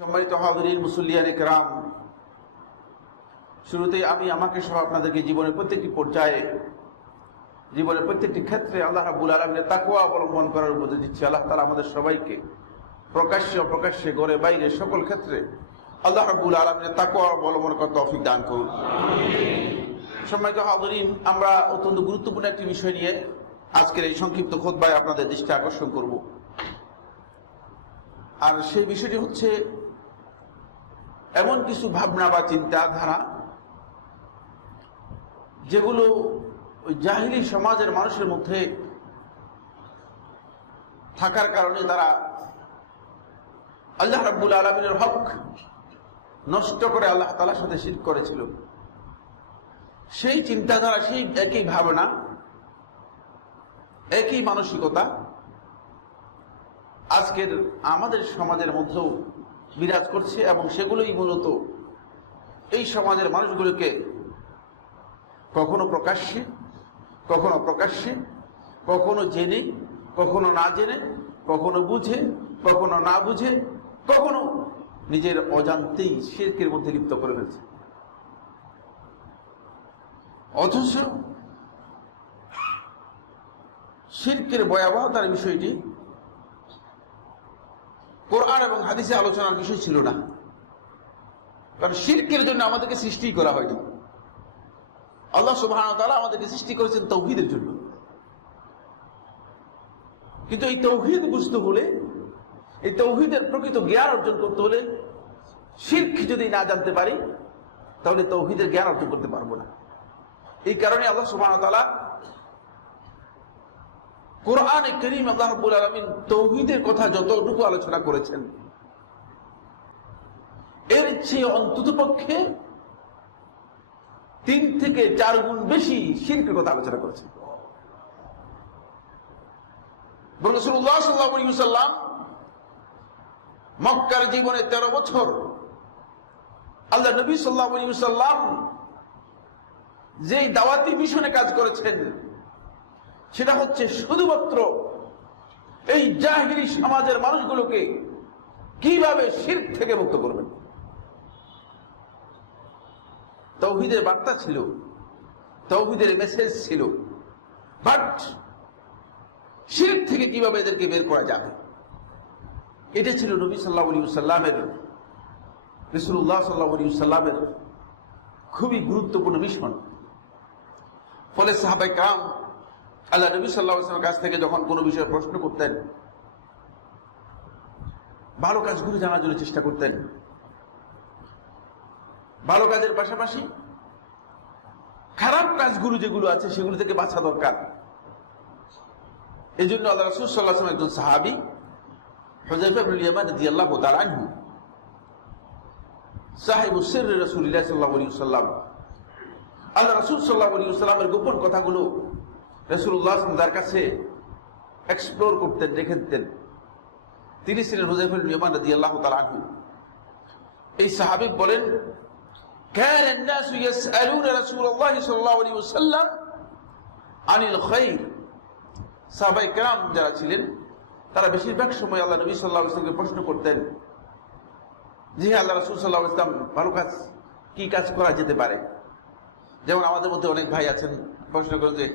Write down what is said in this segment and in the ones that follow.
সম্মানিত হাজরিন, মুসল্লিয়ান একরাম, শুরুতেই আমি আমাকে সহ আপনাদেরকে জীবনের প্রত্যেকটি পর্যায়ে, জীবনের প্রত্যেকটি ক্ষেত্রে আল্লাহ রাবুল আলমিনের তাকুয়া অবলম্বন করার উপদেশ দিচ্ছি। আল্লাহ তালা আমাদের সবাইকে প্রকাশ্যে অপ্রকাশ্যে গড়ে বাইরে সকল ক্ষেত্রে আল্লাহ রাবুল আলমিনের তাকুয়া অবলম্বন করতে অফিক দান করুন। সম্মানিত হাজরিন, আমরা অত্যন্ত গুরুত্বপূর্ণ একটি বিষয় নিয়ে আজকের এই সংক্ষিপ্ত খোদবায় আপনাদের দৃষ্টি আকর্ষণ করব। আর সেই বিষয়টি হচ্ছে এমন কিছু ভাবনা বা চিন্তাধারা যেগুলো ওই জাহিলি সমাজের মানুষের মধ্যে থাকার কারণে তারা আল্লাহ রাব্বুল আলমিনের হক নষ্ট করে আল্লাহ তালার সাথে শির করেছিল। সেই চিন্তাধারা, সেই একই ভাবনা, একই মানসিকতা আজকের আমাদের সমাজের মধ্যেও বিরাজ করছে এবং সেগুলোই মূলত এই সমাজের মানুষগুলোকে কখনো প্রকাশ্যে কখনো প্রকাশ্যে, কখনো জেনে, কখনো না জেনে, কখনো বুঝে, কখনো না বুঝে, কখনো নিজের অজান্তেই শিরকের মধ্যে লিপ্ত করে ফেলছে। অথচ শিরকের ভয়াবহতার বিষয়টি কোরআন এবং হাদিসে আলোচনার বিষয় ছিল না। কারণ শিরকের জন্য আমাদেরকে সৃষ্টি করা হয়নি। আল্লাহ সুবাহ আমাদেরকে সৃষ্টি করেছেন তৌহিদের জন্য। কিন্তু এই তৌহিদ বুঝতে হলে, এই তৌহিদের প্রকৃত জ্ঞান অর্জন করতে হলে শির্ক যদি না জানতে পারি, তাহলে তৌহিদের জ্ঞান অর্জন করতে পারব না। এই কারণে আল্লাহ সুবাহ তালা কোরআন করিম আল্লাহ রব্বুল আলমিন তৌহিদের কথা যতটুকু আলোচনা করেছেন, এর চেয়ে অন্তত পক্ষে তিন থেকে চার গুণ বেশি শিল্পের কথা আলোচনা করেছেন। সাল্লাম মক্কার জীবনে তেরো বছর আল্লাহ নবী সাল্লাম যেই দাওয়াতি মিশনে কাজ করেছেন সেটা হচ্ছে শুধুমাত্র এই জাহিরি সমাজের মানুষগুলোকে কীভাবে শির থেকে মুক্ত করবেন? তৌহিদের বার্তা ছিল, তৌহিদের মেসেজ ছিল বাট শির থেকে কীভাবে এদেরকে বের করা যাবে? এটা ছিল নবী সাল্লাহ সাল্লামের রসুল্লাহ সাল্লাহ সাল্লামের খুবই গুরুত্বপূর্ণ মিশন। ফলে সাহাবাই কাম আল্লাহ নবী সাল্লাহামের কাছ থেকে যখন কোনো বিষয়ে প্রশ্ন করতেন, ভালো কাজগুলো জানার জন্য চেষ্টা করতেন। ভালো কাজের পাশাপাশি খারাপ কাজগুলো যেগুলো আছে সেগুলো থেকে বাঁচা দরকার। এই জন্য আল্লাহ রসুল সাল্লাহ একজন সাহাবি আল্লাহ রসুল সাল্লাহ আলী সাল্লামের গোপন কথাগুলো রসুল্লাহ তার কাছে এক্সপ্লোর করতেন রেখে দিতেন তিনি ছিলেন হুজাইফুল ইমান রাজি আল্লাহ তালু এই সাহাবিব বলেন كان الناس يسألون رسول الله صلى الله عليه وسلم عن الخير সাহাবাই কেরাম যারা ছিলেন তারা বেশিরভাগ সময় আল্লাহ নবী সাল্লাহ ইসলামকে প্রশ্ন করতেন যে আল্লাহ রসুল সাল্লাহ ইসলাম ভালো কাজ কি কাজ করা যেতে পারে যেমন আমাদের মধ্যে অনেক ভাই আছেন প্রশ্ন করেন যে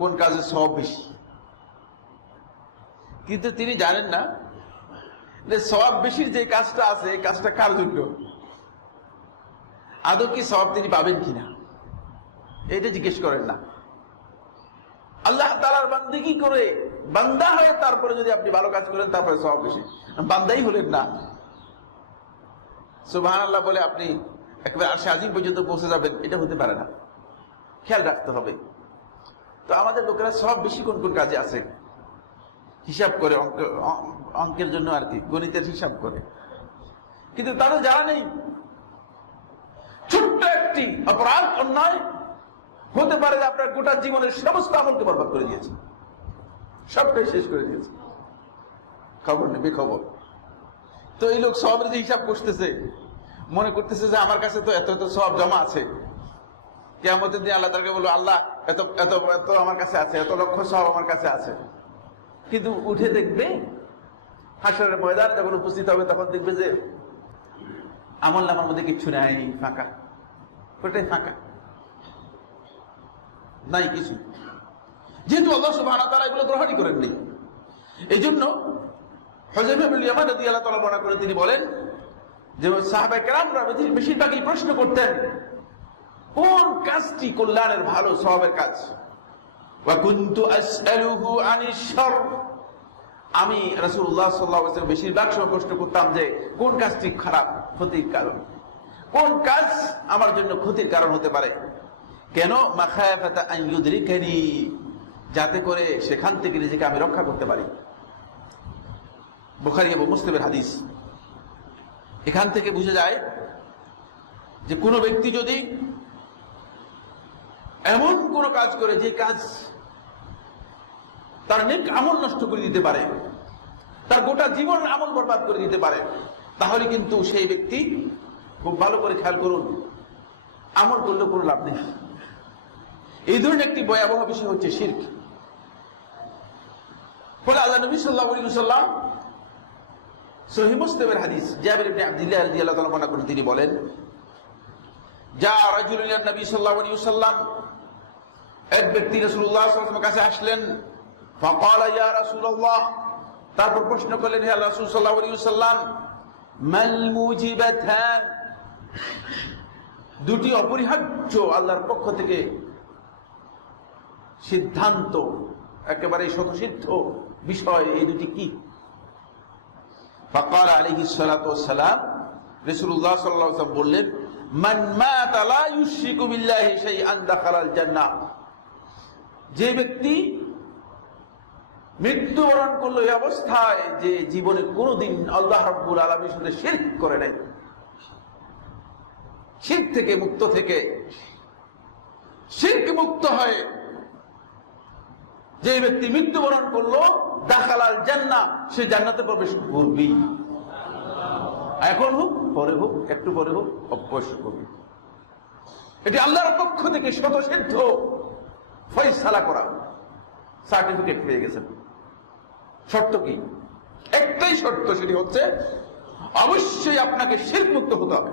কোন কাজে সব বেশি? কিন্তু তিনি জানেন না যে সব বেশির যে কাজটা আছে, এই কাজটা কার জন্য? আদৌ কি সব তিনি পাবেন কিনা? এটা জিজ্ঞেস করেন না। আল্লাহ তালার বান্দিগি করে বান্দা হয়ে তারপরে যদি আপনি ভালো কাজ করেন, তারপরে সব বেশি। বান্দাই হলেন না। সুবাহ আল্লাহ বলে আপনি একেবারে আসে আজিম পর্যন্ত পৌঁছে যাবেন, এটা হতে পারে না। খেয়াল রাখতে হবে। তো আমাদের লোকেরা সব বেশি কোন কোন কাজে আছে? হিসাব করে, অঙ্ক, অঙ্কের জন্য আর কি, গণিতের হিসাব করে। কিন্তু তাদের জানা নেই, ছোট্ট একটি অপরাধ, অন্যায়, হতে পারে যে আপনার গোটা জীবনের সমস্ত আমলকে বরবাদ করে দিয়েছে। সবটাই শেষ করে দিয়েছে। খবর নেই, বেখবর। তো এই লোক সবের যে হিসাব করতেছে, মনে করতেছে যে আমার কাছে তো এত এত সব জমা আছে। কেমতের দিন আল্লাহ তাকে বলল আল্লাহ, এত এত এত আমার কাছে আছে, এত লক্ষ সব আমার কাছে আছে। কিন্তু উঠে দেখবে, হাসরের ময়দানে যখন উপস্থিত হবে, তখন দেখবে যে আমল নামার মধ্যে কিচ্ছু নাই, ফাঁকা। ওটাই ফাঁকা। নাই কিছু। যেহেতু আল্লাহ সুবহানাহু তারা এগুলো গ্রহণই করেননি। এই জন্য ইবনে ইয়ামান রাদিয়াল্লাহু তাআলা বর্ণনা করে তিনি বলেন যে সাহাবায়ে কেরামরা বেশিরভাগই প্রশ্ন করতেন কোন কাজটি কল্যাণের ভালো সওয়াবের কাজ? আমি রাসূলুল্লাহ সাল্লাল্লাহু বেশিরভাগ সময় প্রশ্ন করতাম যে, কোন কাজটি খারাপ, ক্ষতির কারণ? কোন কাজ আমার জন্য ক্ষতির কারণ হতে পারে? কেন? যাতে করে সেখান থেকে নিজেকে আমি রক্ষা করতে পারি। বুখারী এবং মুসলিমের হাদিস। এখান থেকে বুঝে যায় যে কোনো ব্যক্তি যদি এমন কোন কাজ করে যে কাজ তার নেক আমল নষ্ট করে দিতে পারে, তার গোটা জীবন আমল বরবাদ করে দিতে পারে, তাহলে কিন্তু সেই ব্যক্তি খুব ভালো করে খেয়াল করুন, আমল করলে কোনো লাভ নেই। এই ধরনের একটি ভয়াবহ বিষয় হচ্ছে শির্ক। ফলে আল্লাহ নবী সাল্লাহ সাল্লাম সহি হাদিস জাবির ইবনে আব্দুল্লাহ রাদিয়াল্লাহু তাআলা বর্ণনা করেন। তিনি বলেন যা রাজুল নবী সাল্লাল্লাহু আলাইহি ওয়াসাল্লাম এক ব্যক্তি রসুল্লাহামের কাছে আসলেন তারপর প্রশ্ন করলেন, হে আল্লাহ দুটি অপরিহার্য আল্লাহর পক্ষ থেকে সিদ্ধান্ত, একেবারে স্বতসিদ্ধ বিষয়, এই দুটি কি? ফকাল আলহি সালাম রসুল্লাহ সাল্লাহ বললেন, মান মাতা লা ইউশরিকু বিল্লাহি শাইআন দাখালাল জান্নাহ। যে ব্যক্তি মৃত্যুবরণ করল এই অবস্থায় যে জীবনে কোনোদিন আল্লাহ রাব্বুল আলামিনের সাথে শিরক করে নাই। শিরক থেকে মুক্ত থেকে, শিরক মুক্ত হয় যে ব্যক্তি মৃত্যুবরণ করল দাখালাল জান্না সে জান্নাতে প্রবেশ করবেই এখন হোক, পরে হোক, একটু পরে হোক, অবশ্য করবে। এটি আল্লাহর পক্ষ থেকে শত সিদ্ধ। ফয়সালা করা। সার্টিফিকেট পেয়ে গেছেন। শর্ত কি? একটাই শর্ত সেটি হচ্ছে, অবশ্যই আপনাকে শির মুক্ত হতে হবে।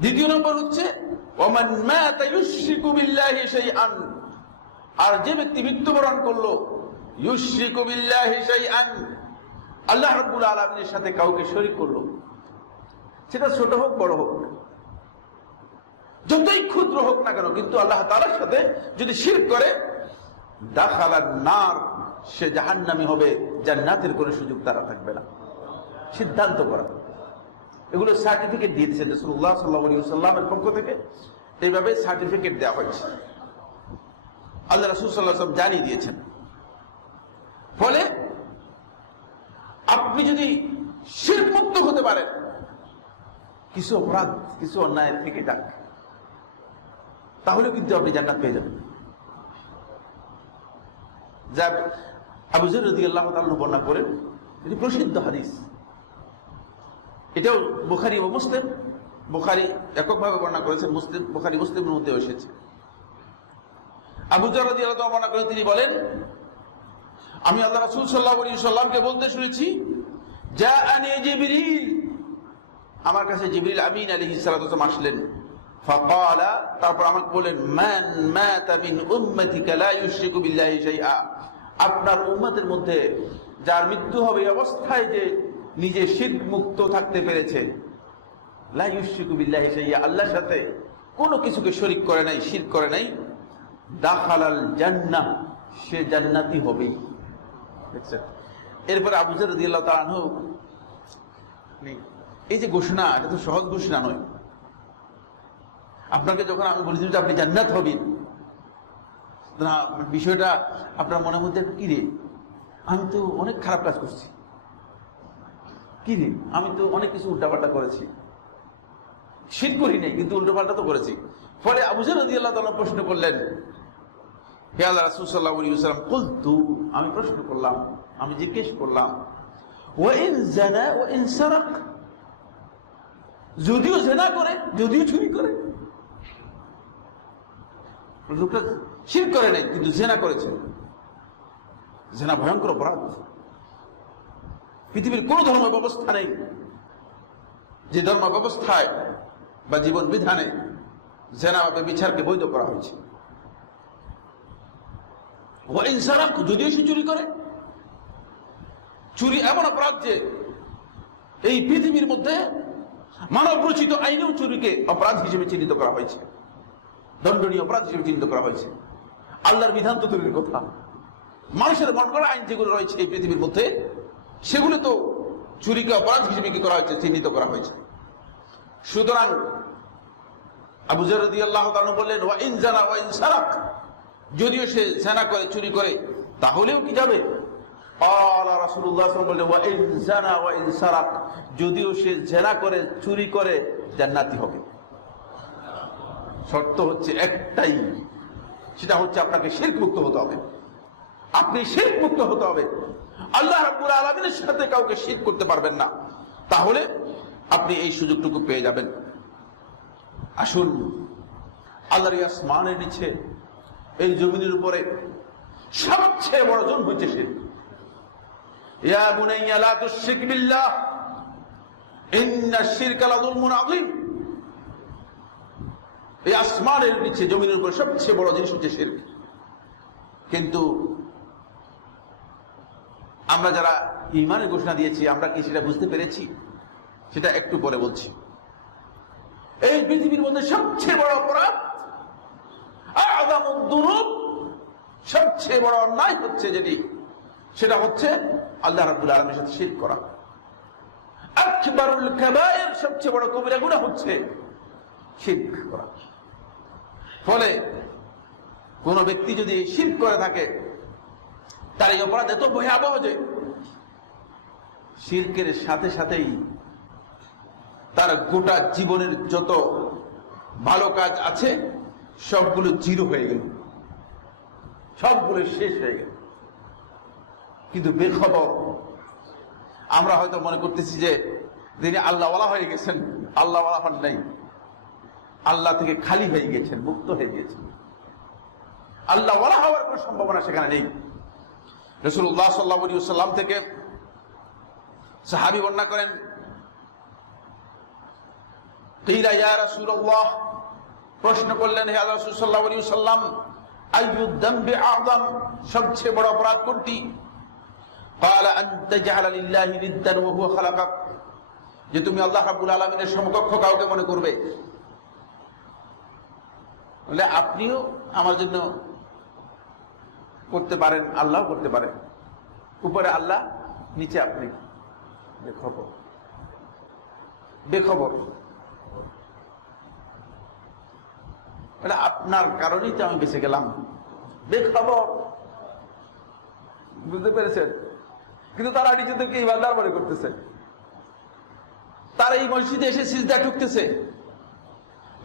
দ্বিতীয় নম্বর হচ্ছে আর যে ব্যক্তি মৃত্যুবরণ করল আল্লাহ রাব্বুল আলামিনের সাথে কাউকে শরীক করল। সেটা ছোট হোক, বড় হোক। যতই ক্ষুদ্র হোক না কেন, কিন্তু আল্লাহ তাআলার সাথে যদি শিরক করে, দাখালান নার, সে জাহান্নামী হবে, জান্নাতের কোনো সুযোগ তারা থাকবে না। সিদ্ধান্ত করা। এগুলো সার্টিফিকেট দিয়ে দিয়েছেন রসুল্লাহ সাল্লাহ সাল্লামের পক্ষ থেকে। এইভাবে সার্টিফিকেট দেওয়া হয়েছে। আল্লাহ রাসুল সাল্লাহ জানিয়ে দিয়েছেন। ফলে আপনি যদি শিল্প মুক্ত হতে পারেন, কিছু অপরাধ, কিছু অন্যায় থেকে যাক। তাহলেও কিন্তু আপনি জান্নাত পেয়ে যাবেন। যা আবু জর রদি আল্লাহ বর্ণনা করেন, এটি প্রসিদ্ধ হাদিস। এটাও বুখারি ও মুসলিম। বুখারি এককভাবে বর্ণনা করেছেন মুসলিম, বুখারি মুসলিমের মধ্যে এসেছে। আবু জারদি আল্লাহ বর্ণনা করে তিনি বলেন, আমি আল্লাহ রাসুল সাল্লাহ সাল্লামকে বলতে শুনেছি যা আনি আমার কাছে জিবরিল আমিন আলী সালাম আসলেন। তারপর আমাকে বলেন মান আপনার উম্মতের মধ্যে যার মৃত্যু হবে এই অবস্থায় যে নিজে শিরক মুক্ত থাকতে পেরেছে আল্লাহর সাথে কোনো কিছুকে শরীক করে নাই, শিরক করে নাই, দাখালাল জান্নাহ, সে জান্নাতি দেখছেন? এরপরে আবু জার রাদিয়াল্লাহু এই যে ঘোষণা, এটা তো সহজ ঘোষণা নয়। আপনাকে যখন আমি বলেছি যে আপনি জান্নাত হবেন, না, বিষয়টা আপনার মনের মধ্যে কি রে আমি তো অনেক খারাপ কাজ করছি। কিরে, আমি তো অনেক কিছু উল্টাপাল্টা করেছি। শীত করি নাই, কিন্তু উল্টোপাল্টা তো করেছি। ফলে আবুজার রদি আল্লাহ তালা প্রশ্ন করলেন, হে আল্লাহ কুলতু? আমি প্রশ্ন করলাম, আমি জিজ্ঞেস করলাম ও ইন জানা ও ইন যদিও জেনা করে, যদিও চুরি করে। লোকটা শির করে নাই, কিন্তু জেনা করেছে। জেনা ভয়ঙ্কর অপরাধ। পৃথিবীর কোন ধর্ম ব্যবস্থা নেই যে ধর্ম ব্যবস্থায় বা জীবন বিধানে জেনা বা বিচারকে বৈধ করা হয়েছে। যদিও সে চুরি করে। চুরি এমন অপরাধ যে এই পৃথিবীর মধ্যে মানব রচিত আইনেও চুরিকে অপরাধ হিসেবে চিহ্নিত করা হয়েছে। দণ্ডনীয় অপরাধ হিসেবে চিহ্নিত করা হয়েছে। আল্লাহর বিধান তো দূরের কথা। মানুষের মন করা আইন যেগুলো রয়েছে এই পৃথিবীর মধ্যে, সেগুলো তো চুরিকে অপরাধ হিসেবে কি করা হয়েছে, চিহ্নিত করা হয়েছে। সুতরাং আবু জরদি বললেন, ওয়া ওয়া যদিও সে সেনা করে, চুরি করে, তাহলেও কি যাবে? যদিও সে জেনা করে, চুরি করে, জান্নাতি হবে। শর্ত হচ্ছে একটাই। সেটা হচ্ছে আপনাকে শিরক মুক্ত হতে হবে। আপনি শিরক মুক্ত হতে হবে। আল্লাহ রাব্বুল আলামিনের সাথে কাউকে শিরক করতে পারবেন না। তাহলে আপনি এই সুযোগটুকু পেয়ে যাবেন। আসুন, আল্লাহর এই আসমানের নিচে, এই জমিনের উপরে সবচেয়ে বড় জন হচ্ছে শিরক। ইয়া বুনাইয়া, লা তুশরিক বিল্লাহ, ইন্না শিরকা লাযুলমুন আযীম। এই আসমানের নিচে জমিনের উপরে সবচেয়ে বড় জিনিস হচ্ছে শিরক। কিন্তু আমরা যারা ইমানের ঘোষণা দিয়েছি, আমরা কি সেটা বুঝতে পেরেছি? সেটা একটু পরে বলছি। এই পৃথিবীর মধ্যে সবচেয়ে বড় অপরাধ সবচেয়ে বড় অন্যায় হচ্ছে যেটি, সেটা হচ্ছে আল্লাহ রাব্বুল আলমের সাথে শিরক করা। সবচেয়ে বড় কবিরা গুনাহ হচ্ছে শিরক করা। কোন ব্যক্তি যদি শিরক করে থাকে, তার এই অপরাধ এত ভয়াবহ যে শিরকের সাথে সাথেই তার গোটা জীবনের যত ভালো কাজ আছে, সবগুলো জিরো হয়ে গেল। সবগুলো শেষ হয়ে গেল। কিন্তু বেখবর, আমরা হয়তো মনে করতেছি যে তিনি আল্লাহওয়ালা হয়ে গেছেন, আল্লাহওয়ালা হন নাই। আল্লাহ থেকে খালি হয়ে গেছেন মুক্ত হয়ে গেছেন আল্লাহওয়ালা হওয়ার কোনো সম্ভাবনা সেখানে নেই রসুল্লাহ সাল্লাহ সাল্লাম থেকে সাহাবি বর্ণনা করেন কিলা ইয়া রাসূলুল্লাহ প্রশ্ন করলেন হে আল্লাহ রাসূল সাল্লাল্লাহু আলাইহি সাল্লাম আইয়ুদ দামবি আযম সবচেয়ে বড় অপরাধ কোনটি قال ان تجعل لله ندا وهو خلقك যে তুমি আল্লাহ রাব্বুল আলামিনের সমকক্ষ কাউকে মনে করবে বলে আপনিও আমার জন্য করতে পারেন আল্লাহ করতে পারেন। উপরে আল্লাহ, নিচে আপনি। বেখবর। বেখবর। আপনার কারণেই তো আমি বেঁচে গেলাম। বেখবর। বুঝতে পেরেছেন? কিন্তু তারা নিজেদেরকে ইমানদার মনে করতেছে। তারা এই মসজিদে এসে সিজদা ঠুকতেছে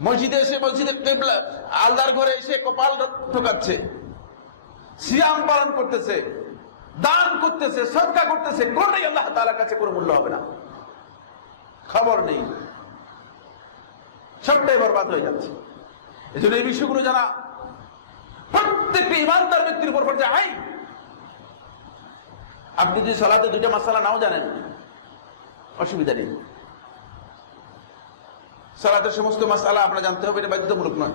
মসজিদে এসে মসজিদে কেবলা, আলদার ঘরে এসে কপাল ঠোকাচ্ছে, সিয়াম পালন করতেছে, দান করতেছে, সদকা করতেছে, কোনটাই আল্লাহ তালার কাছে কোনো মূল্য হবে না। খবর নেই। সবটাই বরবাদ হয়ে যাচ্ছে। এই জন্য এই বিষয়গুলো জানা প্রত্যেকটি ইমানদার ব্যক্তির উপর পড়ছে, আই! আপনি যদি সলাতে দুইটা মাসালা নাও জানেন, অসুবিধা নেই। সালাতের সমস্ত মাসালা আপনার জানতে হবে, এটা বাধ্যতামূলক নয়।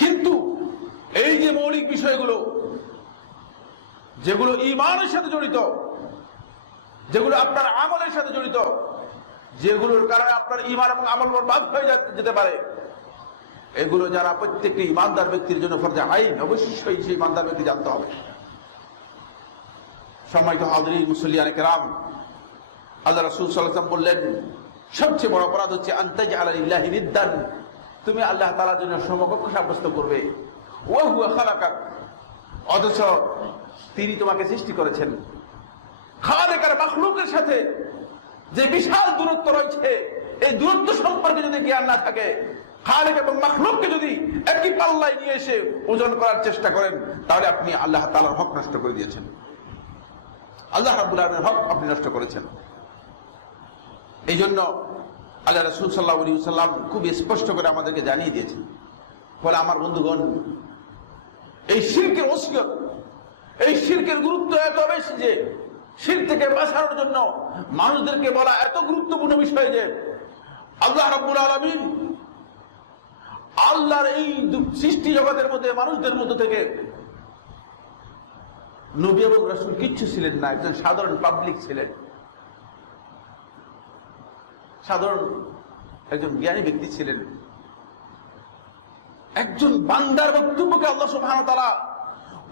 কিন্তু এই যে মৌলিক বিষয়গুলো, যেগুলো ইমানের সাথে জড়িত, যেগুলো আপনার আমলের সাথে জড়িত, যেগুলোর কারণে আপনার ইমান এবং আমল বরবাদ হয়ে যেতে পারে, এগুলো যারা প্রত্যেকটি ইমানদার ব্যক্তির জন্য ফরজা আইন, অবশ্যই সেই ইমানদার ব্যক্তি জানতে হবে। সম্মানিত হাজরি মুসলিয়ান কেরাম আল্লাহ রসুল সাল্লাম বললেন সবচেয়ে বড় অপরাধ হচ্ছে আন্তাজ আল্লাহ নিদান তুমি আল্লাহ তালার জন্য সমকক্ষ সাব্যস্ত করবে। ও হুয়া খালাকাক। অথচ তিনি তোমাকে সৃষ্টি করেছেন। খালেকার মাখলুকের সাথে যে বিশাল দূরত্ব রয়েছে, এই দূরত্ব সম্পর্কে যদি জ্ঞান না থাকে, খালেক এবং মাখলুককে যদি একই পাল্লায় নিয়ে এসে ওজন করার চেষ্টা করেন, তাহলে আপনি আল্লাহ তালার হক নষ্ট করে দিয়েছেন। আল্লাহ রাবুল আলমের হক আপনি নষ্ট করেছেন। এই জন্য আল্লাহ রসুল সাল্লাহ সাল্লাম খুব স্পষ্ট করে আমাদেরকে জানিয়ে দিয়েছেন। ফলে আমার বন্ধুগণ, এই শিল্পের ওসিয়ত, এই শিল্পের গুরুত্ব এত বেশি যে শিল্প থেকে বাঁচানোর জন্য মানুষদেরকে বলা এত গুরুত্বপূর্ণ বিষয় যে, আল্লাহ রব্বুল আলমিন আল্লাহর এই সৃষ্টি জগতের মধ্যে, মানুষদের মধ্য থেকে নবী এবং রসুল কিচ্ছু ছিলেন না, একজন সাধারণ পাবলিক ছিলেন। সাধারণ একজন জ্ঞানী ব্যক্তি ছিলেন। একজন বান্দার বক্তব্যকে আল্লাহ সুবহানাহু ওয়া তাআলা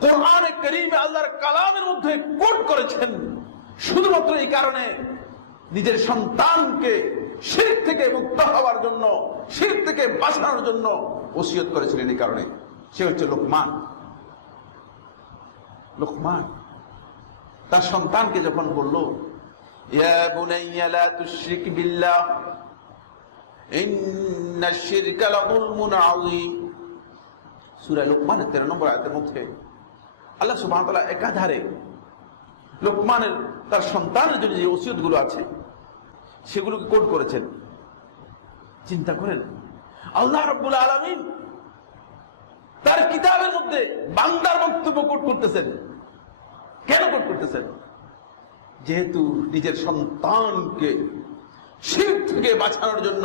কোরআনে করিমে আল্লাহর কালামের মধ্যে কোট করেছেন। শুধুমাত্র এই কারণে নিজের সন্তানকে শির থেকে মুক্ত হওয়ার জন্য, শির থেকে বাঁচানোর জন্য ওসিয়ত করেছিলেন এই কারণে। সে হচ্ছে লোকমান। লোকমান, তার সন্তানকে যখন বলল লোকমানের 13 নম্বর আয়াতের মধ্যে একাধারে লোকমানের তার সন্তানের জন্য যে ওসিয়তগুলো আছে, সেগুলোকে কোট করেছেন। চিন্তা করেন, আল্লাহ রাব্বুল আলামিন তার কিতাবের মধ্যে বান্দার বক্তব্য কোট করতেছেন। কেন কোট করতেছেন? যেহেতু নিজের সন্তানকে শির থেকে বাঁচানোর জন্য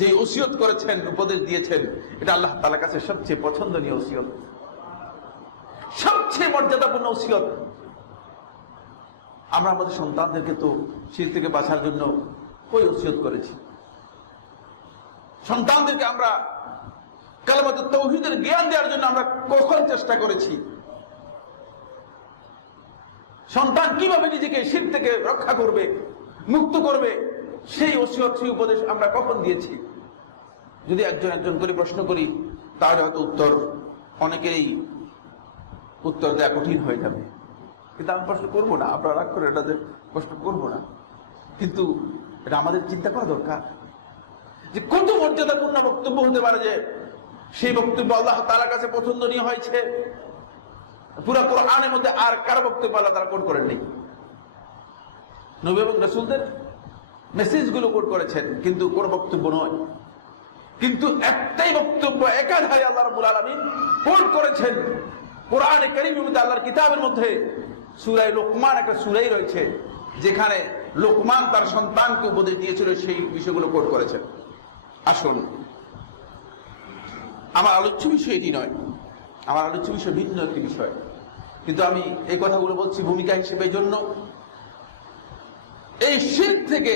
যে ওসিয়ত করেছেন, উপদেশ দিয়েছেন, এটা আল্লাহ তালার কাছে সবচেয়ে পছন্দনীয় ওসিয়ত। সবচেয়ে মর্যাদাপূর্ণ ওসিয়ত। আমরা আমাদের সন্তানদেরকে তো শির থেকে বাঁচার জন্য কই ওসিয়ত করেছি। সন্তানদেরকে আমরা কালামাতের তৌহিদের জ্ঞান দেওয়ার জন্য আমরা কখন চেষ্টা করেছি? সন্তান কীভাবে নিজেকে শির থেকে রক্ষা করবে, মুক্ত করবে, সেই ওসিয়ত, সেই উপদেশ আমরা কখন দিয়েছি? যদি একজন একজন করে প্রশ্ন করি, তাহলে হয়তো উত্তর অনেকেরই উত্তর দেওয়া কঠিন হয়ে যাবে। কিন্তু আমি প্রশ্ন করব না, আপনারা রাগ করে এটাতে প্রশ্ন করব না। কিন্তু এটা আমাদের চিন্তা করা দরকার। যে কত মর্যাদাপূর্ণ বক্তব্য হতে পারে যে, সেই বক্তব্য আল্লাহ তালার কাছে পছন্দনীয় হয়েছে। পুরো কোরআনের মধ্যে আর কারও বক্তব্য আল্লাহ তারা কোট করেননি। নবী এবং রসুলদের মেসেজগুলো কোট করেছেন, কিন্তু কোন বক্তব্য নয়। কিন্তু একটাই বক্তব্য একাধারে আল্লাহ রাব্বুল আলামিন কোট করেছেন। কোরআনে কারীমের মধ্যে, আল্লাহর কিতাবের মধ্যে সূরায়ে লোকমান একটা সুরাই রয়েছে, যেখানে লোকমান তার সন্তানকে উপদেশ দিয়েছিল, সেই বিষয়গুলো কোট করেছেন। আসুন, আমার আলোচ্য বিষয় এটি নয়। আমার আলোচ্য বিষয় ভিন্ন একটি বিষয়। কিন্তু আমি এই কথাগুলো বলছি ভূমিকা হিসেবে জন্য। এই শির থেকে